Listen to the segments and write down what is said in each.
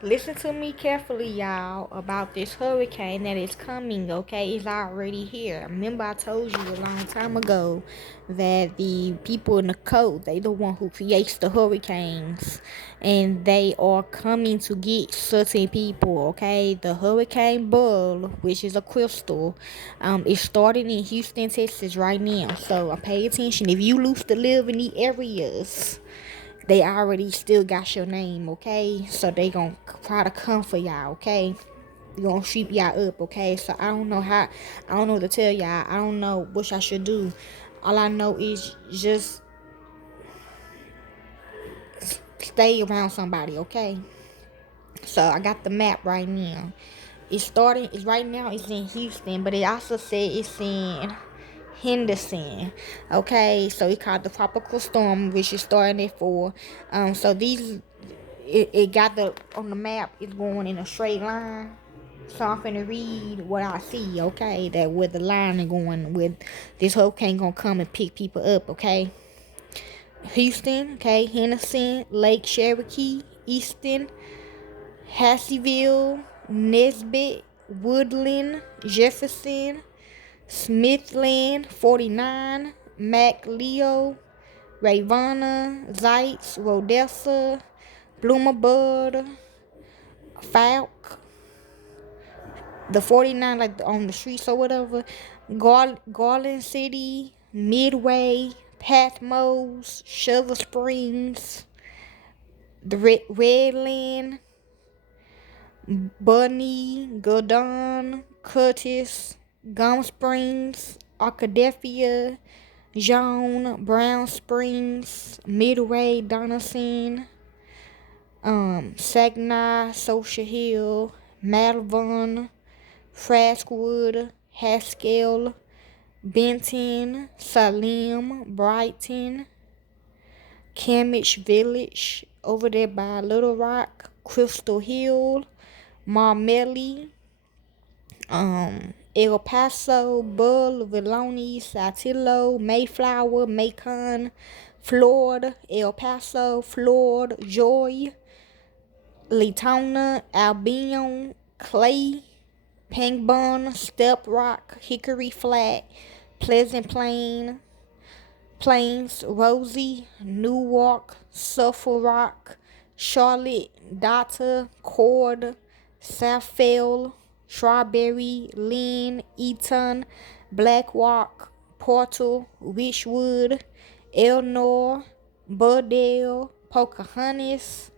Listen to me carefully, y'all, about this hurricane that is coming, okay? It's already here. Remember I told you a long time ago that the people in the code, they the one who creates the hurricanes. And they are coming to get certain people, okay? The Hurricane Beryl, which is a crystal, is starting in Houston, Texas right now. So pay attention. If you used to live in the areas, they already still got your name, okay? So they gonna try to come for y'all, okay? They gonna sweep y'all up, okay? So I don't know what to tell y'all. I don't know what I should do. All I know is just stay around somebody, okay? So I got the map right now. It's right now it's in Houston, but it also said it's in Henderson. Okay, so it's called the tropical storm, which is starting at 4. So it got the on the map. It's going in a straight line. So I'm finna read what I see. Okay, that where the line is going with this hurricane gonna come and pick people up. Okay, Houston. Okay, Henderson, Lake Cherokee, Easton, Hasseville, Nesbit, Woodland, Jefferson, Smithland, 49, MacLeo, Ravana, Zeitz, Rodessa, Bloomerbird, Falk, the 49, like on the streets or whatever, Garland City, Midway, Patmos, Shovel Springs, the Redland, Bunny, Gordon, Curtis, Gum Springs, Arkadelphia, Joan, Brown Springs, Midway, Donaldson, Saginaw, Social Hill, Malvern, Frostwood, Haskell, Benton, Salem, Brighton, Cambridge Village, over there by Little Rock, Crystal Hill, Marmelli, El Paso, Bull, Villoni, Saltillo, Mayflower, Macon, Florida, El Paso, Florida, Joy, Latona, Albion, Clay, Pangburn, Step Rock, Hickory Flat, Pleasant Plains, Rosie, Newark, Suffolk Rock, Charlotte, Data, Cord, Southfield, Strawberry, Lynn, Eaton, Blackwalk, Portal, Richwood, Elnor, Buddell, Pocahontas,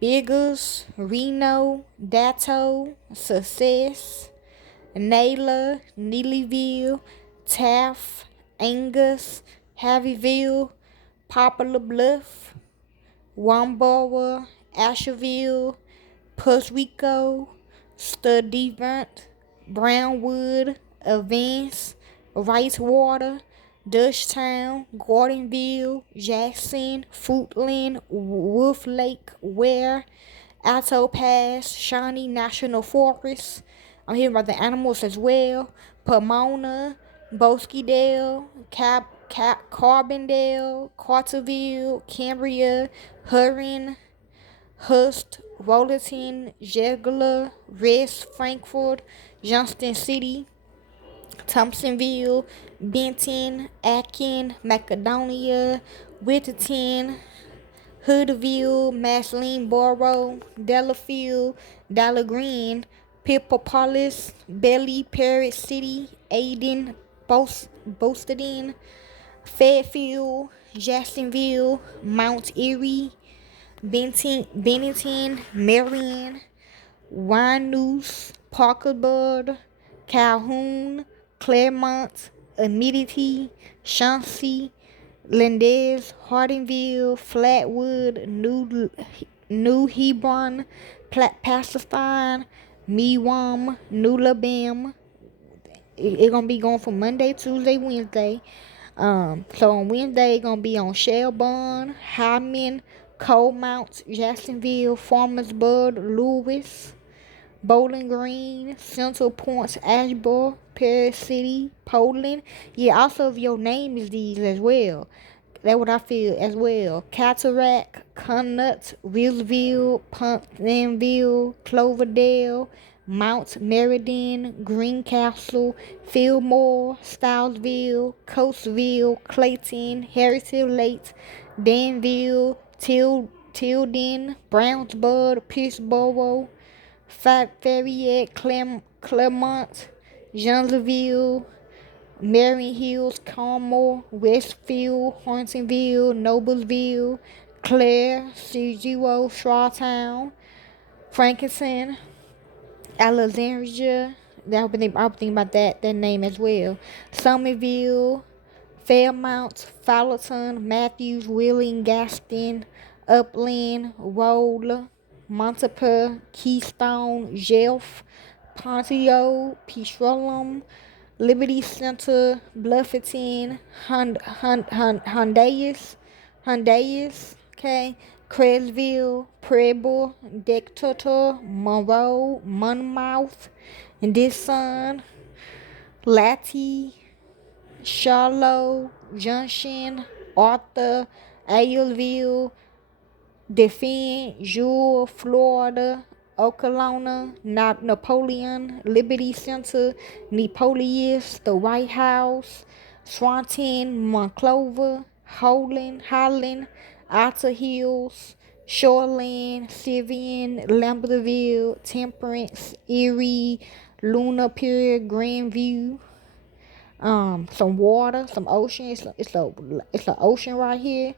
Biggers, Reno, Dato, Success, Naylor, Neelyville, Taft, Angus, Harveyville, Poplar Bluff, Wambora, Asheville, Pusrico, Studevant, Brownwood, Avance, Ricewater, Dutchtown, Gordonville, Jackson, Fruitland, Wolf Lake, Ware, Alto Pass, Shawnee National Forest. I'm hearing about the animals as well. Pomona, Boskydale, Carbondale, Carterville, Cambria, Huron, Hust, Rollerton, Zegler, Rest, Frankfurt, Johnston City, Thompsonville, Benton, Aiken, Macedonia, Witterton, Hoodville, Maslinboro, Delafield, Dollar Green, Pippapolis, Belly, Parrot City, Aden, Bostedin, Fairfield, Jacksonville, Mount Erie, Bennington, Marion, Wynoosa, Parkersburg, Calhoun, Claremont, Amity, Chauncey, Lindez, Hardinville, Flatwood, New Hebron, Pacified, Mewam, New Labam. It's gonna be going from Monday, Tuesday, Wednesday. So on Wednesday, it's gonna be on Shelburne, Hyman, Coalmount, Jacksonville, Farmersburg, Lewis, Bowling Green, Central Point, Asheboro, Paris City, Poland. Yeah, also if your name is these as well. That's what I feel as well. Cataract, Connaught, Wilsville, Pumpkinville, Cloverdale, Mount Meriden, Greencastle, Fillmore, Stylesville, Coastville, Clayton, Harrisville Lake, Danville, Tilden, Brownsburg, Pittsboro, Fayette, Claremont, Jonesville, Marion Hills, Carmel, Westfield, Huntingville, Noblesville, Clare, Cgo, Strawtown, Frankinson, Alexandria. I was thinking about that name as well. Somerville, Fairmount, Fowlerton, Matthews, Wheeling, Gaston, Upland, Rolla, Montpelier, Keystone, Jelf, Ponteo, Petroleum, Liberty Center, Bluffington, Hyundai's, okay, Cresville, Preble, Decatur, Monroe, Monmouth, Dixon, Latty, Charlotte, Junction, Arthur, Aylville, Defend, Jewel, Florida, Oklahoma, Napoleon, Liberty Center, Neapolis, the White House, Swanton, Monclova, Holland, Otter Hills, Shoreland, Sivian, Lambertville, Temperance, Erie, Luna Pier, Grandview, some water, some ocean. It's a ocean right here.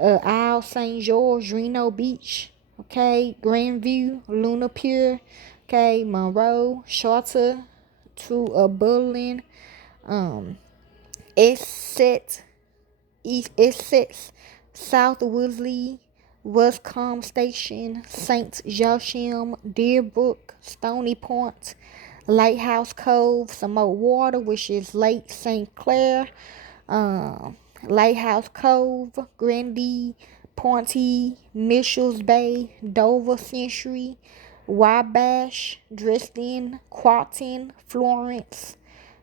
Isle St. George, Reno Beach, okay, Grandview, Luna Pier, okay, Monroe, Charter, to Berlin, um, Essex, East Essex, South Woodley, Westcombe Station, St. Joachim, Deerbrook, Stony Point, Lighthouse Cove, some more water, which is Lake St. Clair, um, Lighthouse Cove, Grandy, Ponty, Mitchell's Bay, Dover Century, Wabash, Dresden, Quatin, Florence,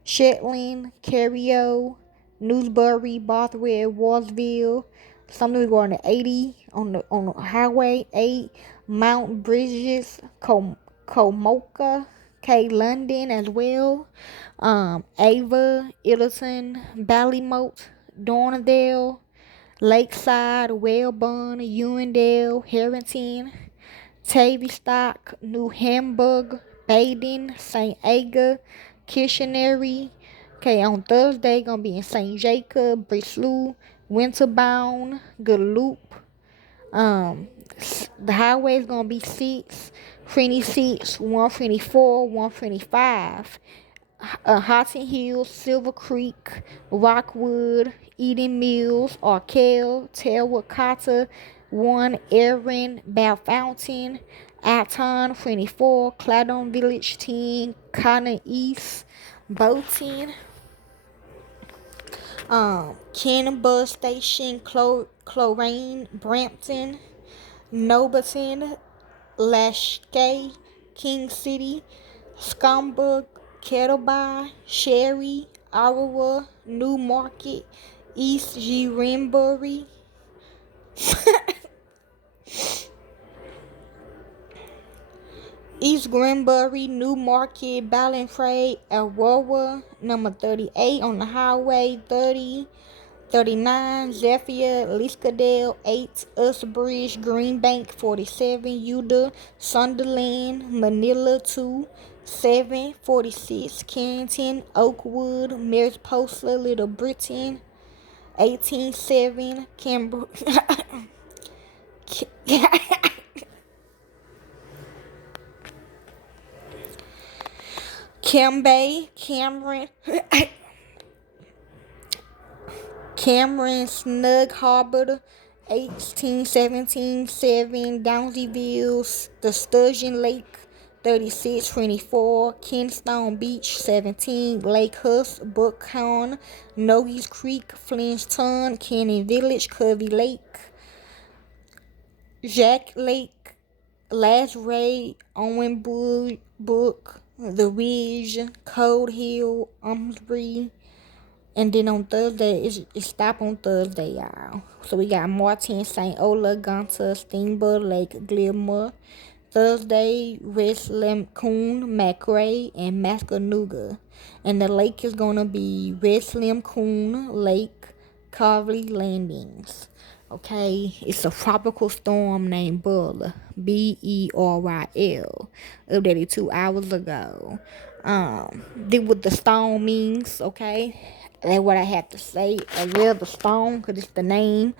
Shetland, Cario, Newsbury, Bothwell, Walsville. Some of them going to 80 on the Highway 8, Mount Bridges, Comoca, London as well. Ava, Iddleton, Ballymote, Dornedale, Lakeside, Wellburn, Ewendale, Harrington, Tavistock, New Hamburg, Baden, St. Agar, Kitchenery. Okay, on Thursday, gonna be in St. Jacob, Breslau, Winterbound, Guadeloupe. Um, the highway is gonna be 6, 124, 125. Houghton Hills, Silver Creek, Rockwood, Eden Mills, Arkell, Terracotta, 1, Erin, Bell Fountain, Acton, 24, Cladon Village, 10, Connor East, Bolton, Cannon Bus Station, Cloraine, Brampton, Nobleton, Lashkay, King City, Schaumburg, Kettleby, Sherry, Iowa, New Market, East G. Renbury, East Granbury, New Market, Ballantrae, Aurora, number 38 on the highway, 30, 39, Zephyr, Liscadale, 8, Usbridge, Greenbank, 47, Uda, Sunderland, Manila, 2, 7, 46, Carrington, Oakwood, Mariposa, Little Britain, 18-7, Cambay, Cameron, Snug Harbor, 18-17-7, Downsville, the Sturgeon Lake, 36-24, Kingstone Beach, 17, Lake Huss, Buckhorn, Nogies Creek, Flintstone, Canyon Village, Covey Lake, Jack Lake, Last Ray, Owen Brook, The Ridge, Cold Hill, Umsbury, And then on Thursday, it stop on Thursday, y'all. So we got Martin, St. Ola, Gunter, Steamboat Lake, Gilmore. Thursday, West Lemcoon, McRae, and Mascanuga. And the lake is going to be West Lemcoon Lake, Carvey Landings. Okay, it's a tropical storm named Beryl, Beryl, updated 2 hours ago. Did what the stone means, okay? That's what I have to say. A real stone, because it's the name.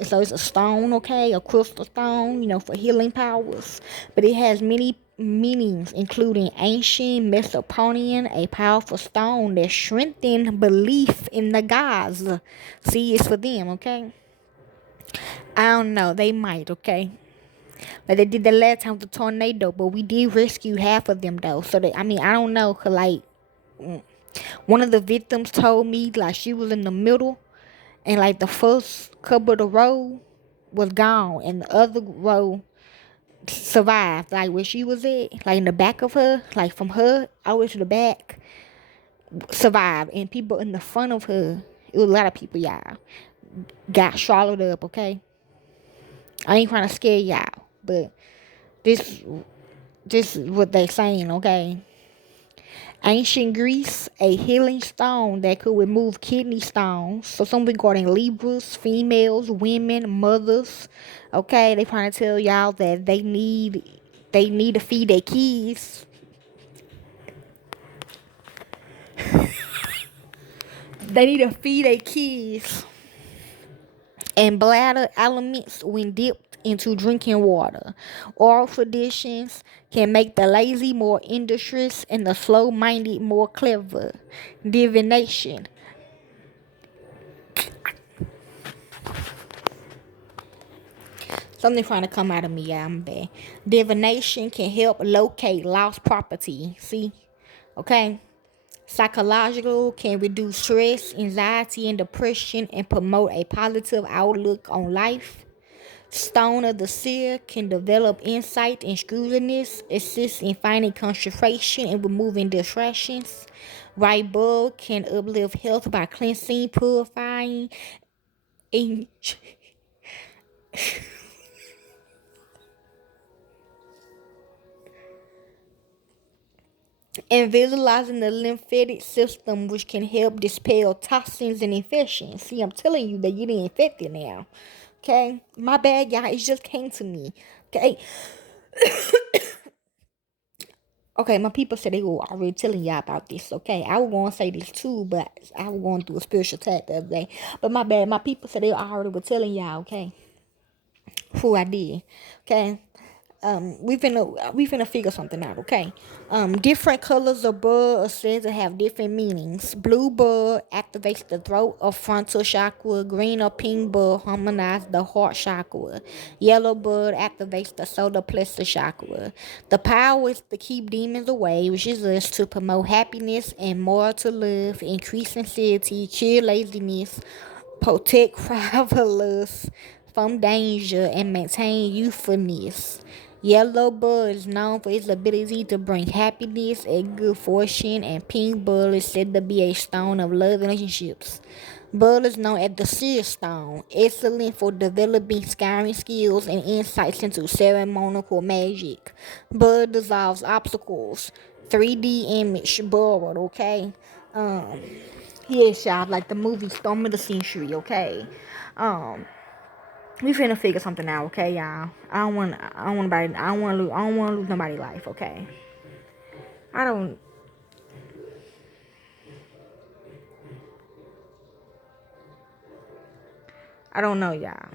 So it's a stone, okay? A crystal stone, for healing powers. But it has many meanings, including ancient Mesopotamian, a powerful stone that strengthened belief in the gods. See, it's for them, okay? I don't know. They might, okay? Like they did the last time with the tornado, but we did rescue half of them, though. So, I don't know, because, like, one of the victims told me, like, she was in the middle, and, like, the first couple of the row was gone, and the other row survived. Like, where she was at, like, in the back of her, like, from her all the way to the back, survived. And people in the front of her, it was a lot of people, y'all, got swallowed up, okay? I ain't trying to scare y'all, but this this is what they saying, okay? Ancient Greece, a healing stone that could remove kidney stones. So some regarding Libras, females, women, mothers. Okay, they trying to tell y'all that they need to feed their kids. They need to feed their kids. And bladder elements when dipped into drinking water. Oral traditions can make the lazy more industrious and the slow-minded more clever. Divination. Something trying to come out of me, yeah, I'm bad. Divination can help locate lost property. See? Okay? Psychological can reduce stress, anxiety, and depression and promote a positive outlook on life. Stone of the seer can develop insight and shrewdness, assist in finding concentration and removing distractions. Right bulb can uplift health by cleansing, purifying, and visualizing the lymphatic system, which can help dispel toxins and infections. See, I'm telling you that you're getting infected now. Okay, my bad, y'all. It just came to me. Okay, okay. My people said they were already telling y'all about this. Okay, I was gonna say this too, but I was going through a spiritual attack the other day. But my bad. My people said they already were telling y'all. Okay, who I did. Okay, we finna figure something out, okay? Different colors of blood are said to have different meanings. Blue blood activates the throat or frontal chakra. Green or pink blood harmonizes the heart chakra. Yellow blood activates the solar plexus chakra. The power is to keep demons away, which is us to promote happiness and more to love, increase sincerity, cure laziness, protect travelers from danger, and maintain youthfulness. Yellow bud is known for its ability to bring happiness and good fortune, and pink bud is said to be a stone of love and relationships. Bud is known as the seer stone, excellent for developing scrying skills and insights into ceremonial magic. Bud dissolves obstacles. 3D image borrowed, okay? Um, yes, y'all, like the movie Storm of the Century, okay? Um, we finna figure something out, okay, y'all? I don't wanna lose nobody's life, okay? I don't, I don't know, y'all.